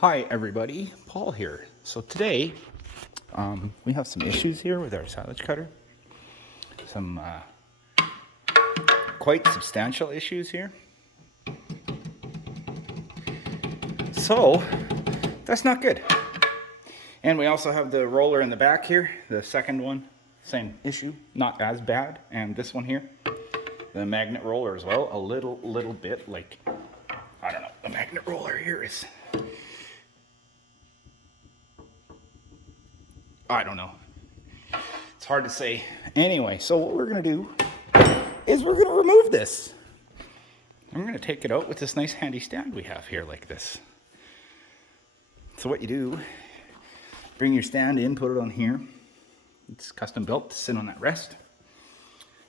Hi everybody, Paul here. So today we have some issues here with our silage cutter. Some quite substantial issues here. So that's not good. And we also have the roller in the back here, the second one, same issue, not as bad. And this one here, the magnet roller as well, a little bit like, I don't know, the magnet roller here is, I don't know. It's hard to say. Anyway, so what we're gonna do is we're gonna remove this. I'm gonna take it out with this nice handy stand we have here like this. So what you do, bring your stand in, put it on here. It's custom built to sit on that rest.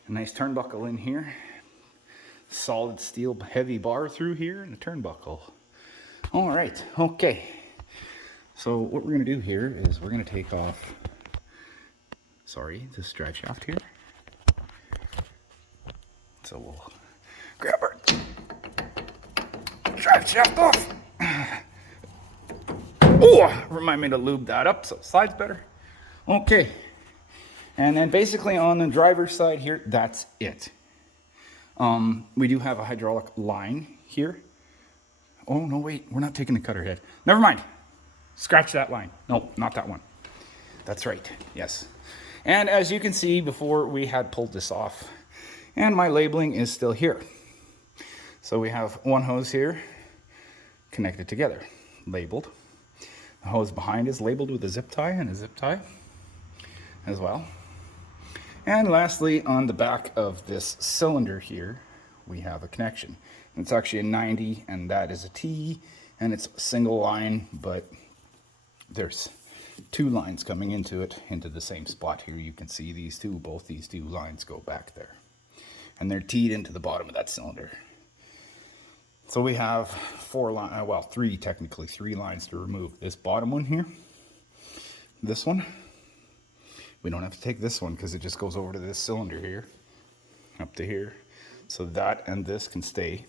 A nice turnbuckle in here. Solid steel heavy bar through here and a turnbuckle. All right, okay. So what we're gonna do here is we're gonna take off, this drive shaft here. So we'll grab our drive shaft off. Oh, remind me to lube that up so it slides better. Okay. And then basically on the driver's side here, that's it. We do have a hydraulic line here. Oh, no, wait, we're not taking the cutter head. Never mind. Scratch that line. No, not that one. That's right, yes. And as you can see before, we had pulled this off. And my labeling is still here. So we have one hose here connected together, labeled. The hose behind is labeled with a zip tie and a zip tie as well. And lastly, on the back of this cylinder here, we have a connection. It's actually a 90, and that is a T, and it's a single line, but there's two lines coming into it, into the same spot here. You can see these two, both these two lines go back there. And they're teed into the bottom of that cylinder. So we have three lines to remove. This bottom one here, this one. We don't have to take this one because it just goes over to this cylinder here, up to here. So that and this can stay.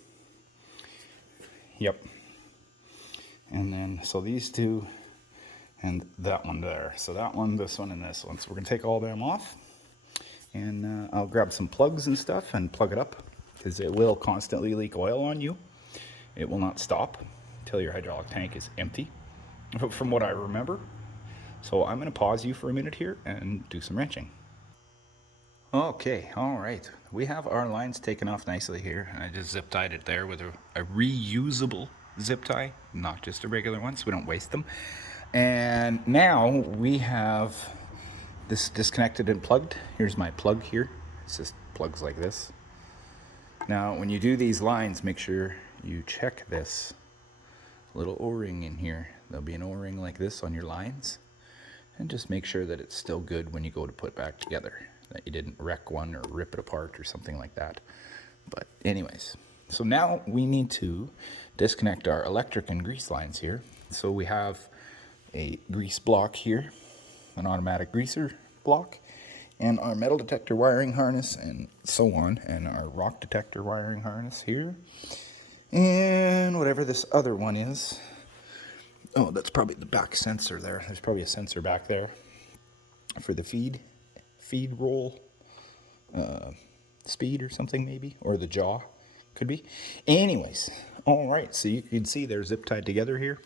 Yep. And then, so these two and that one there. So that one, this one, and this one. So we're gonna take all of them off. And I'll grab some plugs and stuff and plug it up because it will constantly leak oil on you. It will not stop until your hydraulic tank is empty, from what I remember. So I'm going to pause you for a minute here and do some wrenching. Okay, all right. We have our lines taken off nicely here. I just zip tied it there with a reusable zip tie, not just a regular one, so we don't waste them. And now we have this disconnected and plugged. Here's my plug here. It's just plugs like this. Now, when you do these lines, make sure you check this little O-ring in here. There'll be an O-ring like this on your lines. And just make sure that it's still good when you go to put back together, that you didn't wreck one or rip it apart or something like that. But anyways, so now we need to disconnect our electric and grease lines here. So we have a grease block here, an automatic greaser block, and our metal detector wiring harness and so on, and our rock detector wiring harness here, and whatever this other one is. Oh, that's probably the back sensor there. There's probably a sensor back there for the feed roll speed or something maybe, or the jaw, could be. Anyways, all right, so you can see they're zip tied together here,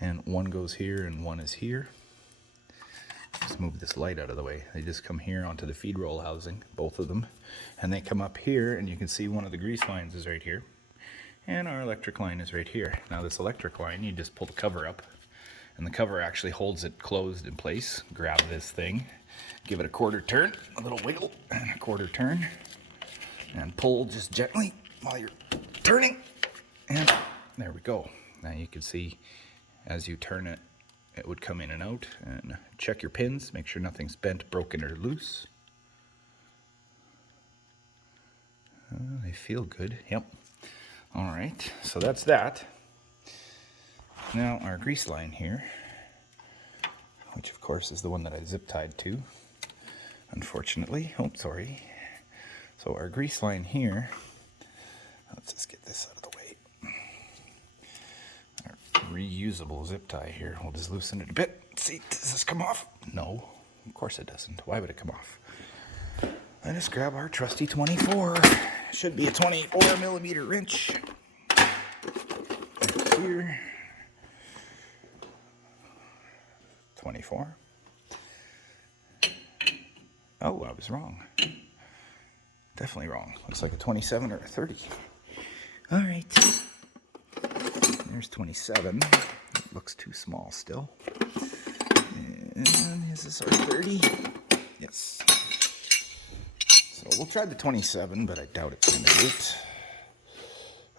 and one goes here and one is here. Just move this light out of the way. They just come here onto the feed roll housing, both of them, and they come up here, and you can see one of the grease lines is right here. And our electric line is right here. Now this electric line, you just pull the cover up, and the cover actually holds it closed in place. Grab this thing, give it a quarter turn, a little wiggle, and a quarter turn, and pull just gently while you're turning, and there we go. Now you can see as you turn it, it would come in and out, and check your pins, make sure nothing's bent, broken, or loose. They feel good, yep. All right, so that's that. Now our grease line here, which of course is the one that I zip tied to, unfortunately. Oh, sorry. So our grease line here, let's just get this out of the way. Our reusable zip tie here. We'll just loosen it a bit. See, does this come off? No, of course it doesn't. Why would it come off? Let us grab our trusty 24. Should be a 24 millimeter wrench. Here. 24. Oh, I was wrong. Definitely wrong. Looks like a 27 or a 30. All right. There's 27. Looks too small still. And is this our 30? Yes. So we'll try the 27, but I doubt it's going to do it.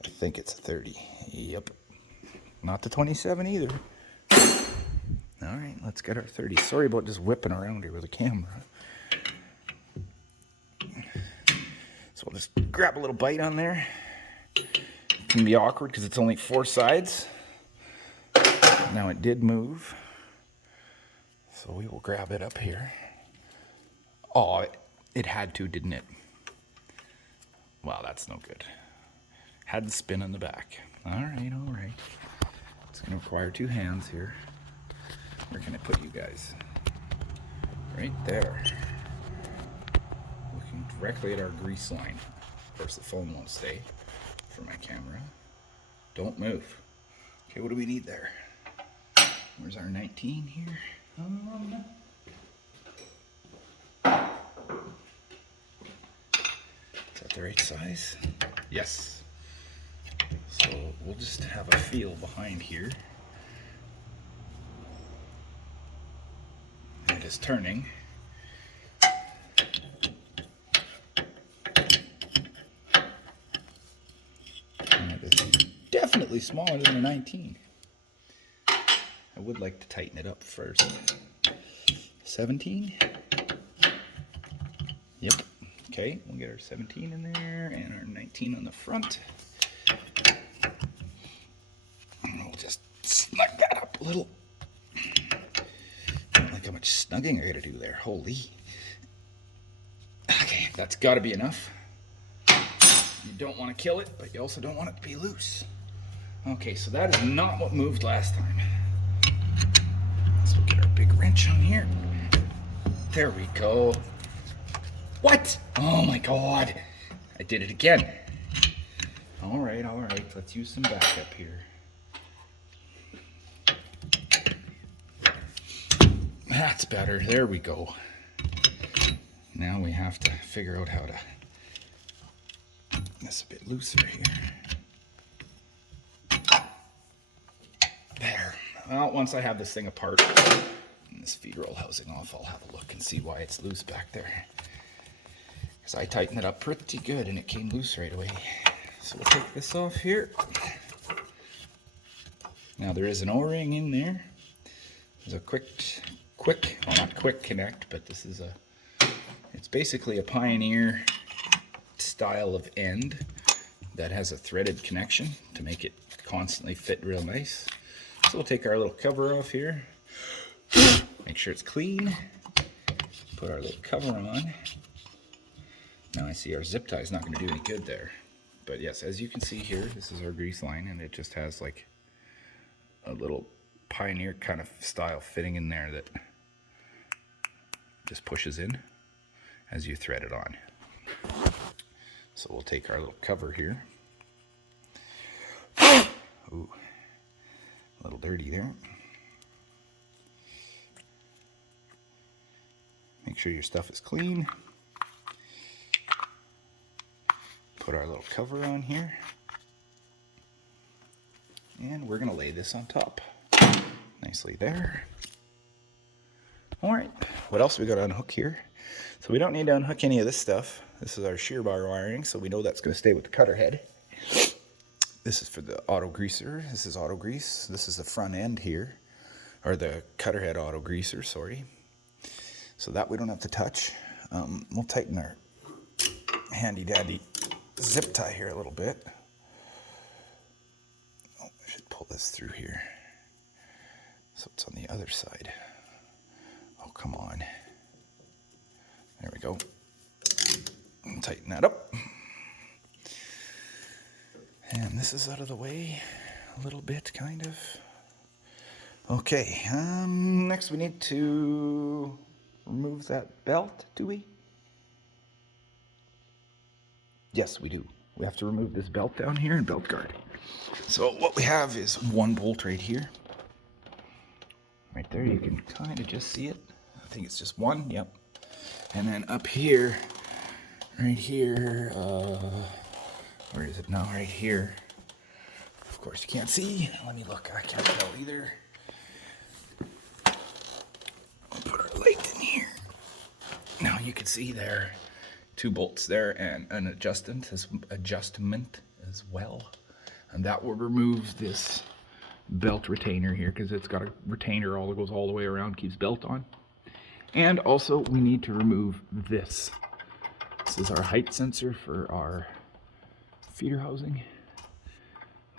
I think it's a 30. Yep. Not the 27 either. All right, let's get our 30. Sorry about just whipping around here with the camera. So we'll just grab a little bite on there. It can be awkward because it's only 4 sides. Now it did move. So we will grab it up here. Oh, it had to, didn't it? Wow, that's no good. Had the spin on the back. All right, all right. It's going to require 2 hands here. Where can I put you guys? Right there. Looking directly at our grease line. Of course, the phone won't stay for my camera. Don't move. Okay, what do we need there? Where's our 19 here? Is that the right size? Yes. So we'll just have a feel behind here. It is turning. And it is definitely smaller than a 19. I would like to tighten it up first. 17. Yep. Okay, we'll get our 17 in there and our 19 on the front. And we'll just snug that up a little. I don't like how much snugging I gotta do there. Holy. Okay, that's gotta be enough. You don't want to kill it, but you also don't want it to be loose. Okay, so that is not what moved last time. Let's look at our big wrench on here. There we go. What? Oh my God. I did it again. All right. Let's use some backup here. That's better. There we go. Now we have to figure out how to get this a bit looser here. There. Well, once I have this thing apart and this feedroll housing off, I'll have a look and see why it's loose back there. Because I tightened it up pretty good and it came loose right away. So we'll take this off here. Now there is an O-ring in there. There's a well, not quick connect, but this is it's basically a Pioneer style of end that has a threaded connection to make it constantly fit real nice. So we'll take our little cover off here, make sure it's clean, put our little cover on. Now I see our zip tie is not going to do any good there. But yes, as you can see here, this is our grease line, and it just has like a little Pioneer kind of style fitting in there that just pushes in as you thread it on. So we'll take our little cover here. Ooh, a little dirty there. Make sure your stuff is clean. Put our little cover on here. And we're going to lay this on top. Nicely there. Alright, what else we got to unhook here? So we don't need to unhook any of this stuff. This is our shear bar wiring, so we know that's going to stay with the cutter head. This is for the auto greaser. This is auto grease. This is the front end here, or the cutter head auto greaser, sorry. So that we don't have to touch. We'll tighten our handy dandy zip tie here a little bit. Oh, I should pull this through here. So it's on the other side. Oh, come on. There we go. And tighten that up. And this is out of the way a little bit, kind of. Okay, next we need to remove that belt, do we? Yes, we do. We have to remove this belt down here and belt guard. So what we have is one bolt right here. Right there, you can kind of just see it. I think it's just one, yep. And then up here, right here, where is it now? Right here. Of course you can't see. Let me look, I can't tell either. I'll put our light in here. Now you can see there, 2 bolts there and an adjustment as well. And that will remove this belt retainer here because it's got a retainer all that goes all the way around, keeps belt on. And also we need to remove this. This is our height sensor for our feeder housing,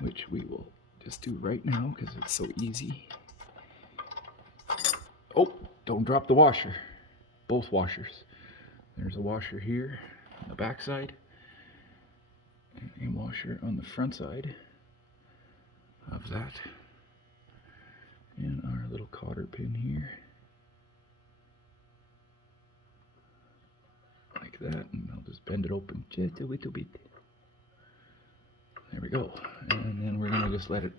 which we will just do right now because it's so easy. Oh, don't drop the washer. Both washers. There's a washer here on the back side and a washer on the front side of that. And our little cotter pin here. Like that, and I'll just bend it open just a little bit. There we go. And then we're gonna just let it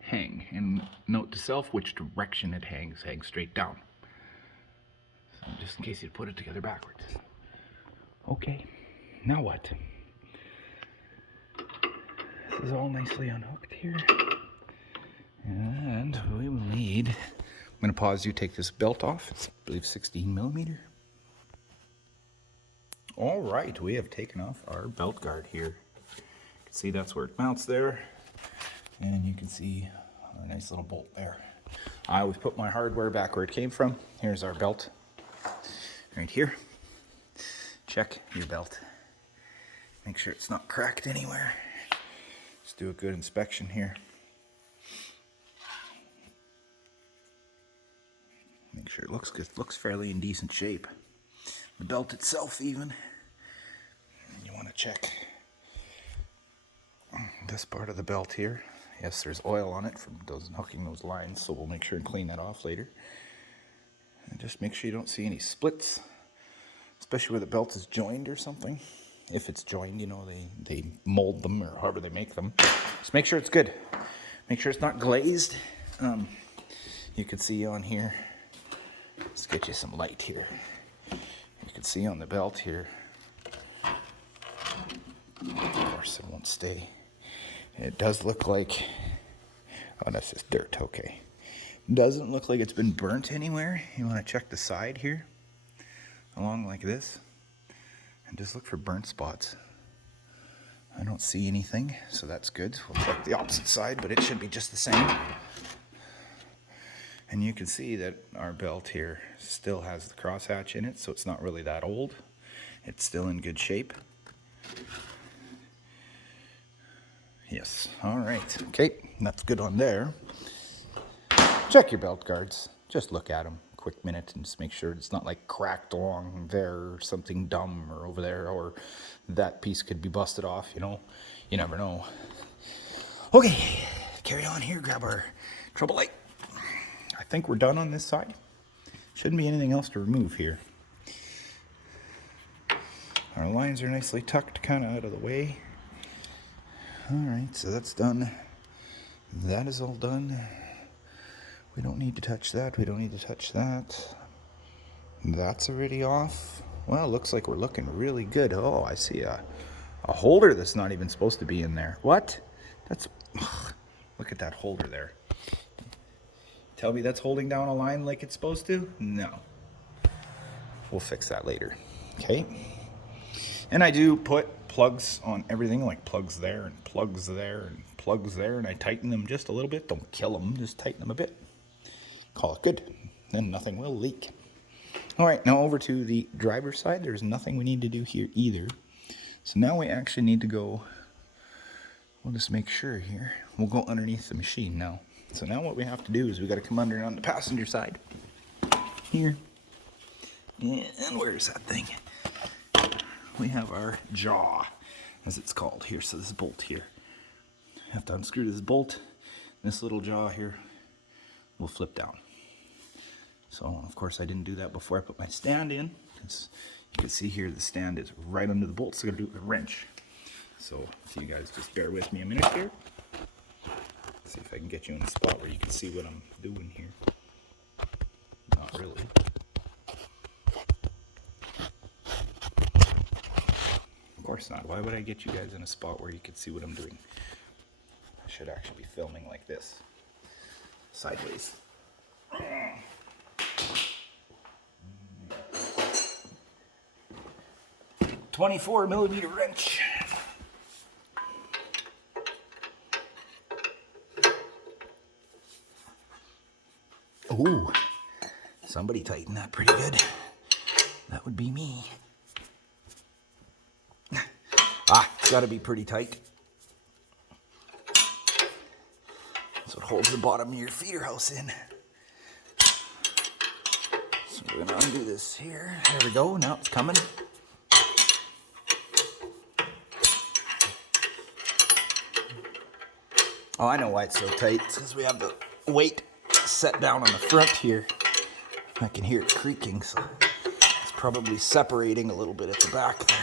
hang. And note to self which direction it hangs. Hang straight down. So just in case you put it together backwards. Okay, now what? This is all nicely unhooked here. And we will need, I'm gonna pause you, take this belt off. It's, I believe, 16 millimeter. All right, we have taken off our belt guard here. You can see that's where it mounts there. And you can see a nice little bolt there. I always put my hardware back where it came from. Here's our belt right here. Check your belt. Make sure it's not cracked anywhere. Just do a good inspection here. Make sure it looks good. Looks fairly in decent shape. The belt itself even. You want to check this part of the belt here. Yes, there's oil on it from those hooking those lines, so we'll make sure and clean that off later. And just make sure you don't see any splits, especially where the belt is joined or something. If it's joined, you know, they mold them or however they make them. Just make sure it's good. Make sure it's not glazed. You can see on here, let's get you some light here. You can see on the belt here, of course it won't stay. It does look like, oh, that's just dirt, okay. Doesn't look like it's been burnt anywhere. You want to check the side here, along like this, and just look for burnt spots. I don't see anything, so that's good. We'll check the opposite side, but it should be just the same. And you can see that our belt here still has the crosshatch in it, so it's not really that old. It's still in good shape. Yes, all right. Okay, that's good on there. Check your belt guards. Just look at them a quick minute and just make sure it's not like cracked along there or something dumb or over there, or that piece could be busted off, you know. You never know. Okay, carry on here, grab our trouble light. I think we're done on this side. Shouldn't be anything else to remove here. Our lines are nicely tucked kind of out of the way. All right, so that's done. That is all done. We don't need to touch that. We don't need to touch that. That's already off. Well, looks like we're looking really good. Oh, I see a holder that's not even supposed to be in there. What? That's, ugh, look at that holder there. Tell me that's holding down a line like it's supposed to? No. We'll fix that later. Okay. And I do put plugs on everything, like plugs there and plugs there and plugs there, and I tighten them just a little bit. Don't kill them, just tighten them a bit. Call it good. Then nothing will leak. All right, now over to the driver's side. There's nothing we need to do here either. So now we actually need to go, we'll just make sure here. We'll go underneath the machine now. So now what we have to do is we got to come under on the passenger side here. And where's that thing? We have our jaw, as it's called here. So this bolt here. You have to unscrew this bolt. This little jaw here will flip down. So of course I didn't do that before I put my stand in, because you can see here the stand is right under the bolt, so I'm gonna do it with a wrench. So if you guys just bear with me a minute here. See if I can get you in a spot where you can see what I'm doing here. Not really. Of course not. Why would I get you guys in a spot where you can see what I'm doing? I should actually be filming like this. Sideways. 24mm wrench. Ooh, somebody tightened that pretty good. That would be me. It's gotta be pretty tight. So it holds the bottom of your feeder house in. So we're gonna undo this here. There we go, now it's coming. Oh, I know why it's so tight. It's because we have the weight set down on the front here. I can hear it creaking, so it's probably separating a little bit at the back there.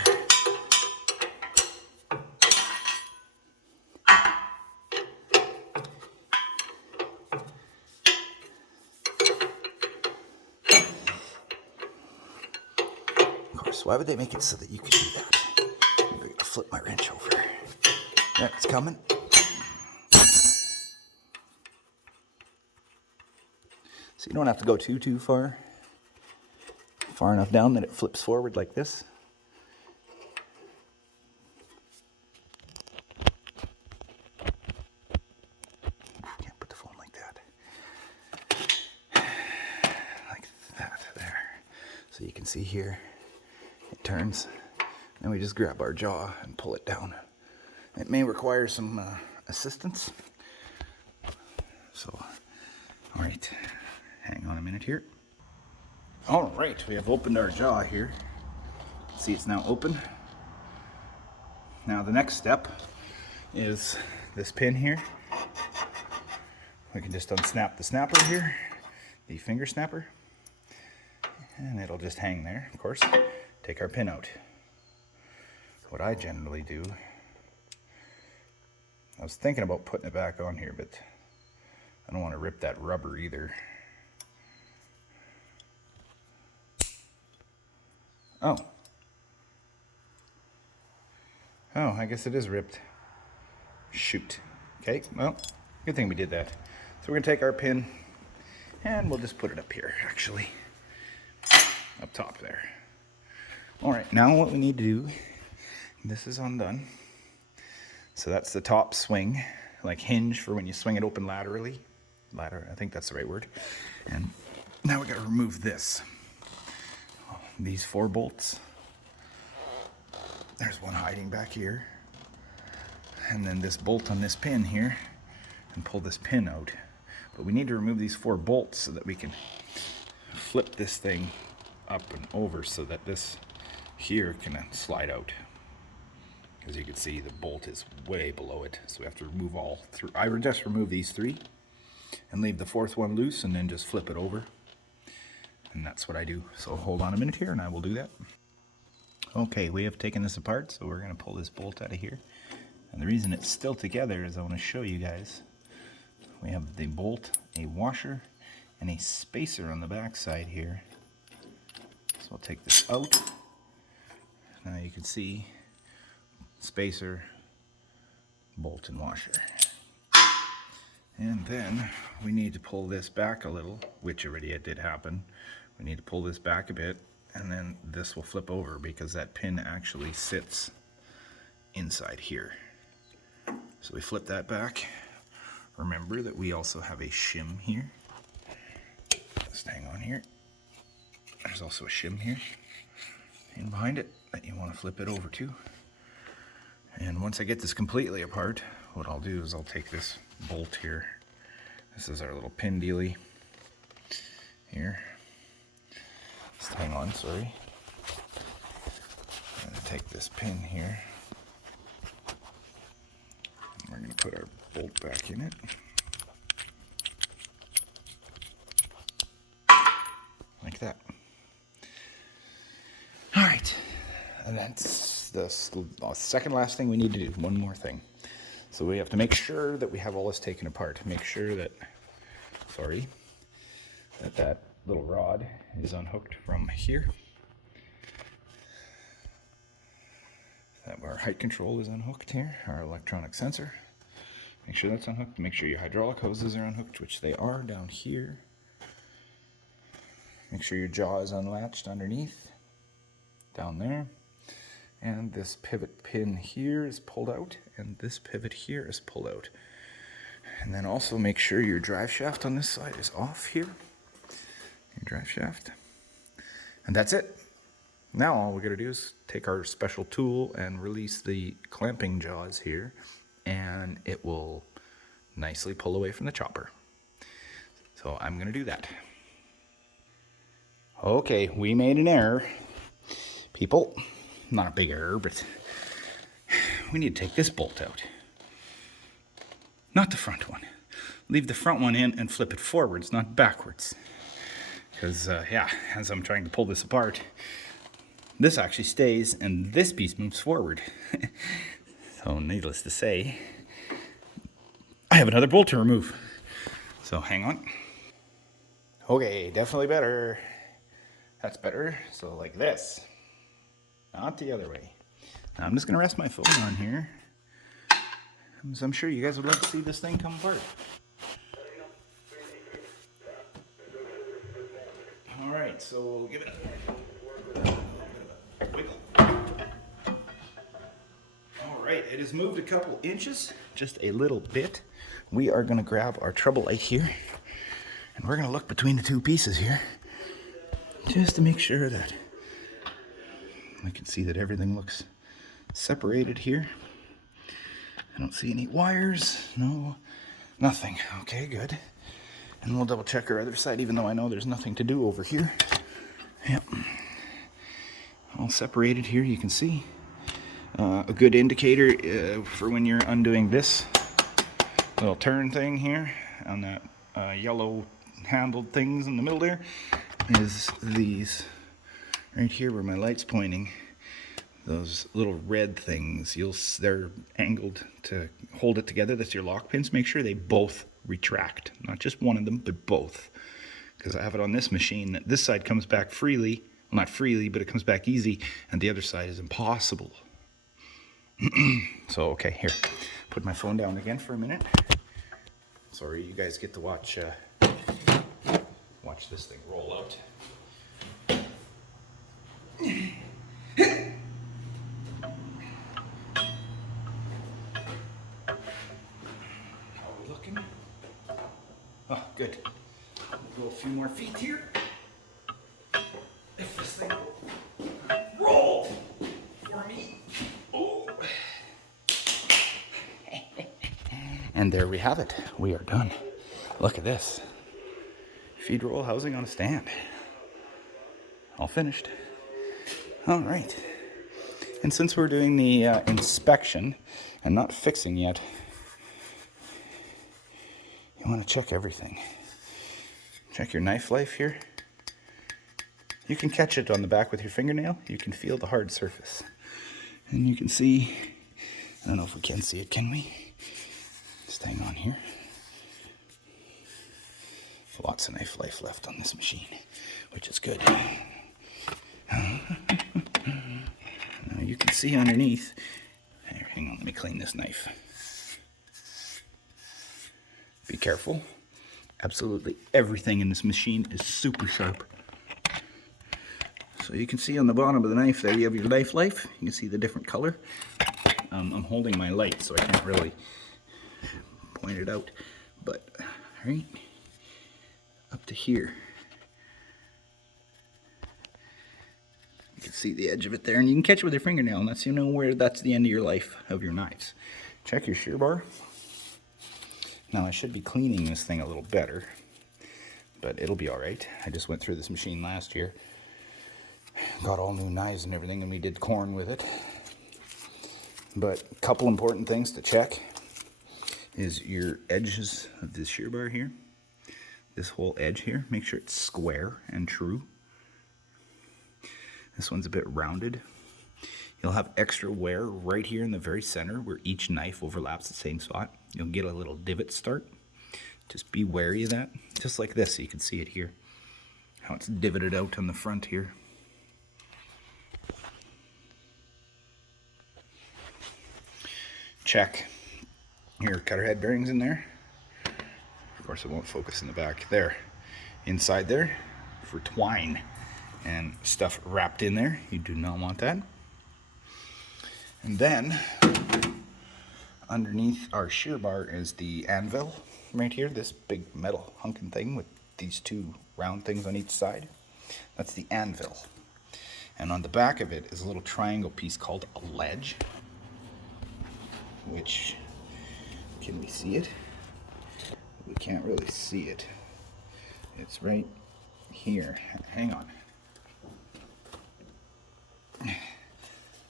Of course, why would they make it so that you could do that? I'm going to flip my wrench over. There, it's coming. So you don't have to go too far. Far enough down that it flips forward like this. Can't put the phone like that. Like that, there. So you can see here, it turns. Then we just grab our jaw and pull it down. It may require some assistance. So, all right. Hang on a minute here. All right, we have opened our jaw here. See, it's now open. Now the next step is this pin here. We can just unsnap the snapper here, the finger snapper, and it'll just hang there, of course. Take our pin out. What I generally do, I was thinking about putting it back on here, but I don't want to rip that rubber either. Oh, I guess it is ripped. Shoot. Okay, well, good thing we did that. So we're gonna take our pin and we'll just put it up here, actually. Up top there. All right, now what we need to do, this is undone. So that's the top swing, like hinge for when you swing it open laterally. I think that's the right word. And now we gotta remove this. These 4 bolts. There's one hiding back here. And then this bolt on this pin here, and pull this pin out. But we need to remove these 4 bolts so that we can flip this thing up and over so that this here can slide out. As you can see, the bolt is way below it. So we have to remove all 3. I would just remove these 3 and leave the 4th one loose and then just flip it over. And that's what I do. So hold on a minute here and I will do that. Okay, we have taken this apart, so we're going to pull this bolt out of here. And the reason it's still together is I want to show you guys. We have the bolt, a washer, and a spacer on the back side here. So I'll take this out. Now you can see spacer, bolt, and washer. And then we need to pull this back a little, which already it did happen. We need to pull this back a bit, and then this will flip over because that pin actually sits inside here. So we flip that back. Remember that we also have a shim here. Just hang on here. There's also a shim here in behind it that you want to flip it over to. And once I get this completely apart, what I'll do is I'll take this bolt here. This is our little pin dealie here. Just hang on, sorry. I'm gonna take this pin here. We're gonna put our bolt back in it. And that's the second last thing we need to do. One more thing. So we have to make sure that we have all this taken apart. Make sure that, that little rod is unhooked from here. That our height control is unhooked here, our electronic sensor. Make sure that's unhooked. Make sure your hydraulic hoses are unhooked, which they are down here. Make sure your jaw is unlatched underneath, down there. And this pivot pin here is pulled out, and this pivot here is pulled out. And then also make sure your drive shaft on this side is off here. Your drive shaft. And that's it. Now all we gotta do is take our special tool and release the clamping jaws here, and it will nicely pull away from the chopper. So I'm gonna do that. Okay, we made an error. People, not a big error, but we need to take this bolt out. Not the front one. Leave the front one in and flip it forwards, not backwards. Because, yeah, as I'm trying to pull this apart, this actually stays and this piece moves forward. So needless to say, I have another bolt to remove. So hang on. Okay, definitely better. That's better. So like this, not the other way. Now I'm just gonna rest my phone on here. So I'm sure you guys would like to see this thing come apart. All right, so we'll give it a bit of a wiggle. All right, it has moved a couple inches, just a little bit. We are gonna grab our trouble light here, and we're gonna look between the two pieces here, just to make sure that I can see that everything looks separated here. I don't see any wires, no, nothing. Okay, good. And we'll double check our other side, even though I know there's nothing to do over here. Yep. All separated here, you can see. A good indicator for when you're undoing this little turn thing here on that yellow handled things in the middle there is these right here where my light's pointing. Those little red things, they're angled to hold it together. That's your lock pins. Make sure they both retract, not just one of them, but both. Because I have it on this machine that this side comes back freely, well, not freely, but it comes back easy, and the other side is impossible. So, okay, here, put my phone down again for a minute. Sorry, you guys get to watch this thing roll out. Looking. Oh, good. We'll go a few more feet here. If this thing will roll for me. Oh. And there we have it. We are done. Look at this. Feedroll housing on a stand. All finished. All right. And since we're doing the inspection and not fixing yet, you want to check everything. Check your knife life here. You can catch it on the back with your fingernail. You can feel the hard surface. And you can see, I don't know if we can see it, can we? Just hang on here. Lots of knife life left on this machine, which is good. Now you can see underneath. Here, hang on, let me clean this knife. Be careful. Absolutely everything in this machine is super sharp. So you can see on the bottom of the knife there, you have your knife life. You can see the different color. I'm holding my light, so I can't really point it out. But, right up to here, you can see the edge of it there, and you can catch it with your fingernail, and that's, you know, where that's the end of your life of your knives. Check your shear bar. Now I should be cleaning this thing a little better, but it'll be all right. I just went through this machine last year, got all new knives and everything, and we did corn with it. But a couple important things to check is your edges of this shear bar here. This whole edge here, make sure it's square and true. This one's a bit rounded. You'll have extra wear right here in the very center where each knife overlaps the same spot. You'll get a little divot start. Just be wary of that. Just like this, you can see it here. How it's divoted out on the front here. Check your cutter head bearings in there. Of course, it won't focus in the back. There, inside there, for twine and stuff wrapped in there. You do not want that. And then, underneath our shear bar is the anvil right here, this big metal hunking thing with these two round things on each side. That's the anvil. And on the back of it is a little triangle piece called a ledge, which, can we see it? We can't really see it. It's right here. Hang on.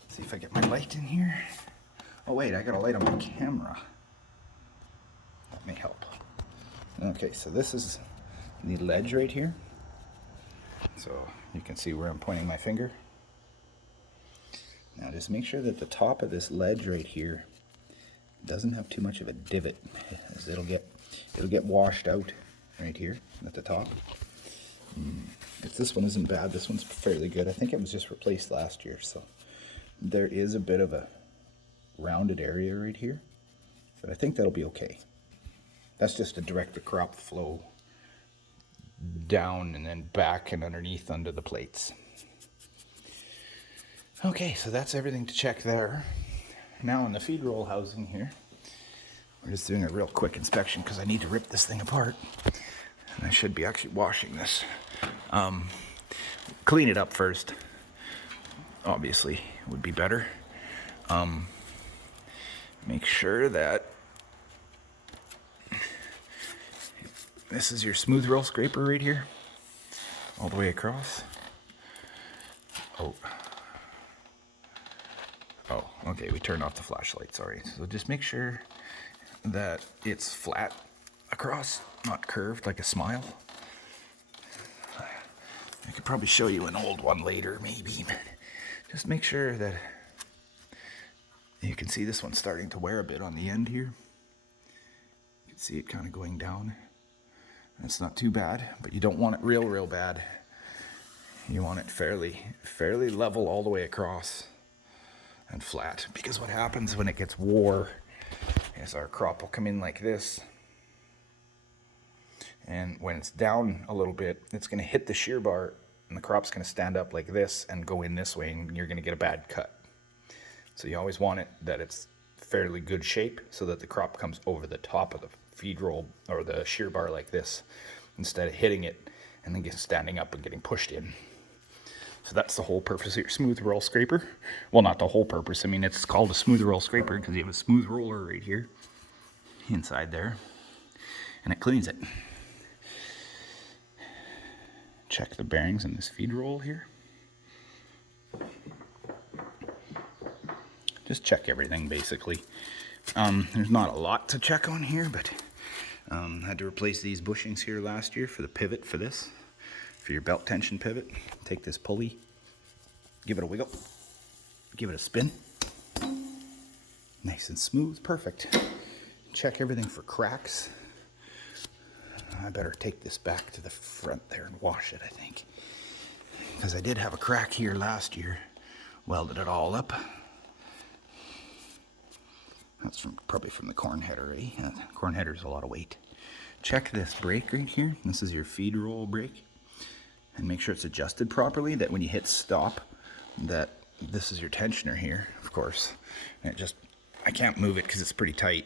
See if I get my light in here. Oh wait, I got a light on my camera. That may help. Okay, so this is the ledge right here. So you can see where I'm pointing my finger. Now just make sure that the top of this ledge right here doesn't have too much of a divot, as it'll get washed out right here at the top. If this one isn't bad, this one's fairly good. I think it was just replaced last year, so there is a bit of a rounded area right here, but I think that'll be okay. That's just to direct the crop flow down and then back and underneath under the plates. Okay, so that's everything to check there. Now in the feed roll housing here, we're just doing a real quick inspection because I need to rip this thing apart. And I should be actually washing this. Clean it up first, obviously, would be better. Make sure that this is your smooth roll scraper right here, all the way across. Oh, okay, we turned off the flashlight, sorry. So just make sure that it's flat across, not curved like a smile. I could probably show you an old one later, maybe, but just make sure that you can see this one starting to wear a bit on the end here. You can see it kind of going down. That's not too bad, but you don't want it real bad. You want it fairly level all the way across and flat, because what happens when it gets wore is our crop will come in like this, and when it's down a little bit, it's going to hit the shear bar and the crop's going to stand up like this and go in this way, and you're going to get a bad cut. So you always want it that it's fairly good shape so that the crop comes over the top of the feed roll or the shear bar like this, instead of hitting it and then standing up and getting pushed in. So that's the whole purpose of your smooth roll scraper. Well, not the whole purpose. I mean, it's called a smooth roll scraper because you have a smooth roller right here inside there, and it cleans it. Check the bearings in this feed roll here. Just check everything basically. There's not a lot to check on here, but I had to replace these bushings here last year for the pivot for this. For your belt tension pivot, take this pulley, give it a wiggle, give it a spin. Nice and smooth, perfect. Check everything for cracks. I better take this back to the front there and wash it, I think. Because I did have a crack here last year. Welded it all up. That's probably from the corn header, eh? Corn header's a lot of weight. Check this brake right here. This is your feed roll brake. And make sure it's adjusted properly, that when you hit stop, that this is your tensioner here, of course. And I can't move it because it's pretty tight,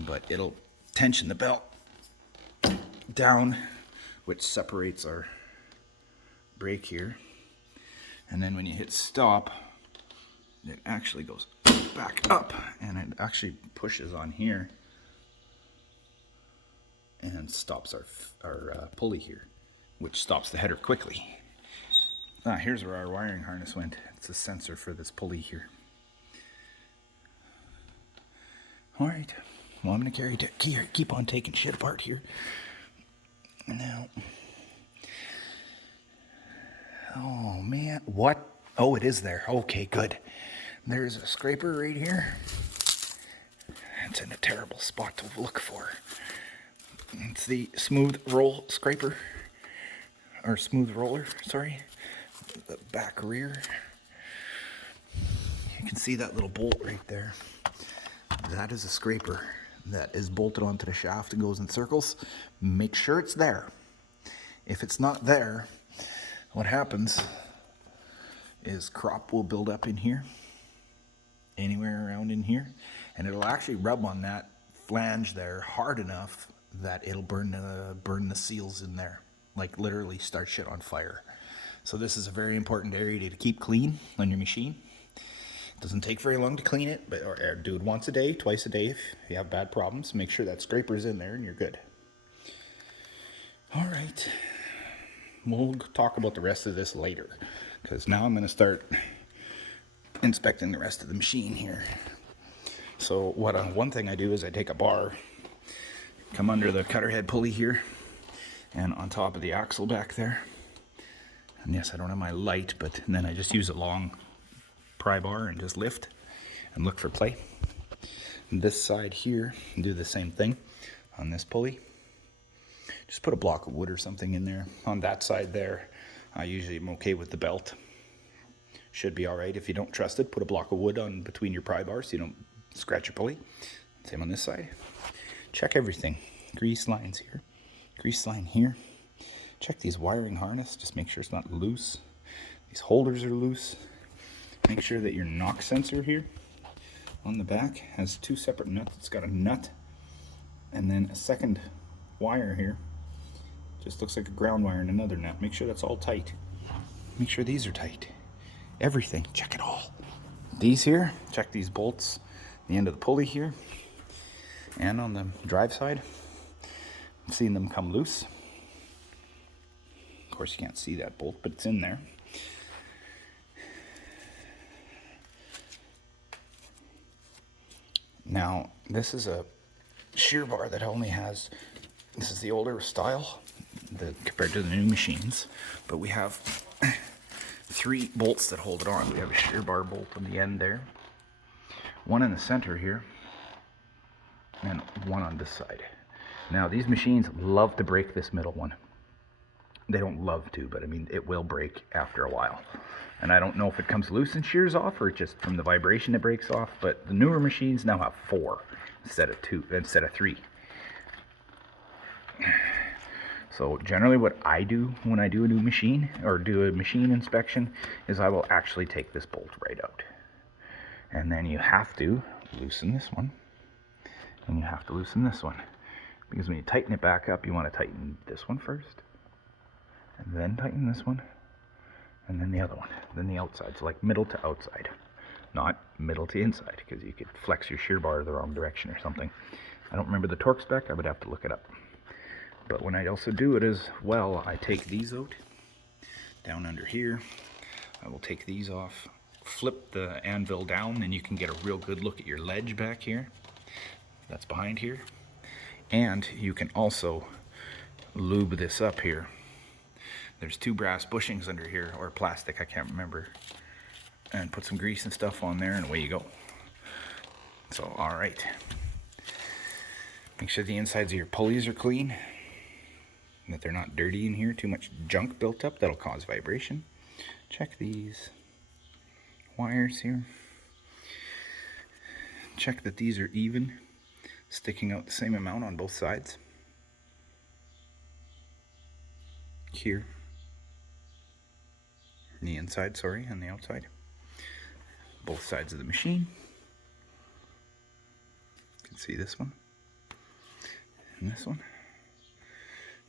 but it'll tension the belt down, which separates our brake here. And then when you hit stop, it actually goes back up, and it actually pushes on here and stops our pulley here, which stops the header quickly. Here's where our wiring harness went. It's a sensor for this pulley here. All right, well, I'm gonna keep on taking shit apart here. Now, oh man, what Oh, it is there. Okay, good. There's a scraper right here. It's in a terrible spot to look for. It's the smooth roll scraper, or smooth roller, sorry. The back rear. You can see that little bolt right there. That is a scraper that is bolted onto the shaft and goes in circles. Make sure it's there. If it's not there, what happens is crop will build up in here, anywhere around in here, and it'll actually rub on that flange there hard enough that it'll burn the seals in there, like literally start shit on fire. So this is a very important area to keep clean on your machine. It doesn't take very long to clean it, but or do it once a day, twice a day if you have bad problems. Make sure that scraper's in there and you're good. All right, we'll talk about the rest of this later, because now I'm going to start inspecting the rest of the machine here. So one thing I do is I take a bar, come under the cutter head pulley here, and on top of the axle back there. And yes, I don't have my light, but then I just use a long pry bar and just lift and look for play. And this side here, do the same thing on this pulley. Just put a block of wood or something in there. On that side there, I usually am okay with the belt. Should be all right. If you don't trust it, put a block of wood on between your pry bars so you don't scratch your pulley. Same on this side. Check everything. Grease lines here, grease line here. Check these wiring harness, just make sure it's not loose. These holders are loose. Make sure that your knock sensor here on the back has two separate nuts. It's got a nut and then a second wire here. Just looks like a ground wire and another nut. Make sure that's all tight. Make sure these are tight. Everything, check it all. These here, check these bolts, the end of the pulley here, and on the drive side, I'm seeing them come loose. Of course, you can't see that bolt, but it's in there. Now, this is a shear bar that only has, this is the older style compared to the new machines, but we have 3 bolts that hold it on. We have a shear bar bolt on the end there, one in the center here, and one on this side. Now, these machines love to break this middle one. They don't love to, but I mean, it will break after a while. And I don't know if it comes loose and shears off or just from the vibration it breaks off, but the newer machines now have 4 instead of 3. So generally what I do when I do a new machine or do a machine inspection is I will actually take this bolt right out. And then you have to loosen this one and you have to loosen this one. Because when you tighten it back up, you want to tighten this one first. And then tighten this one. And then the other one. Then the outside. So like middle to outside. Not middle to inside. Because you could flex your shear bar the wrong direction or something. I don't remember the torque spec. I would have to look it up. But when I also do it as well, I take these out. Down under here. I will take these off. Flip the anvil down. And you can get a real good look at your ledge back here. That's behind here. And you can also lube this up here. There's 2 brass bushings under here, or plastic, I can't remember. And put some grease and stuff on there and away you go. So, all right. Make sure the insides of your pulleys are clean. That they're not dirty in here. Too much junk built up, that'll cause vibration. Check these wires here. Check that these are even. Sticking out the same amount on both sides. Here. On the inside, sorry, on the outside. Both sides of the machine. You can see this one. And this one.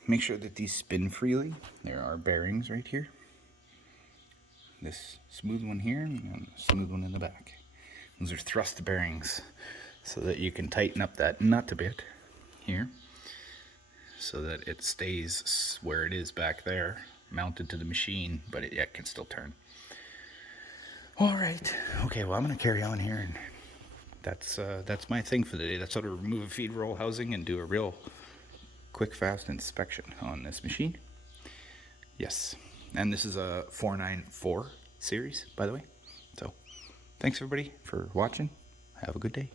Make sure that these spin freely. There are bearings right here. This smooth one here and a smooth one in the back. Those are thrust bearings, so that you can tighten up that nut a bit here so that it stays where it is back there, mounted to the machine, but it can still turn. All right, okay, well, I'm gonna carry on here, and that's my thing for the day. That's how to remove a feed roll housing and do a real quick, fast inspection on this machine. Yes, and this is a 494 series, by the way. So thanks everybody for watching. Have a good day.